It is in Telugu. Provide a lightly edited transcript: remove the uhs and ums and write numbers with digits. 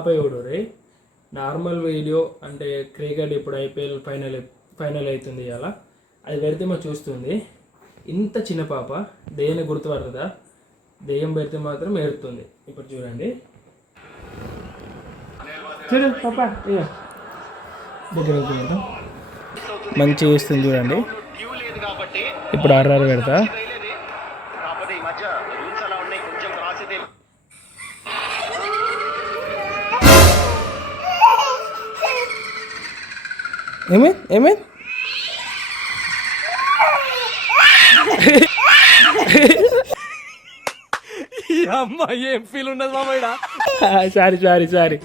ఆపేయడు రే. నార్మల్ వీడియో అంటే క్రికెట్ ఇప్పుడు ఐపీఎల్ ఫైనల్ అవుతుంది అలా అది పెడితే మా చూస్తుంది. ఇంత చిన్న పాప దెయ్యాన్ని గుర్తుపడుతుందా? దెయ్యం పెడితే మాత్రం ఏడుతుంది. ఇప్పుడు చూడండి, చూడు పాప దగ్గర మంచిగా చేస్తుంది చూడండి. ఇప్పుడు ఆర్ఆర్ పెడతా. ఏమైంది ఈ అమ్మ ఏం ఫీల్ ఉండదు మామయ్య. సారీ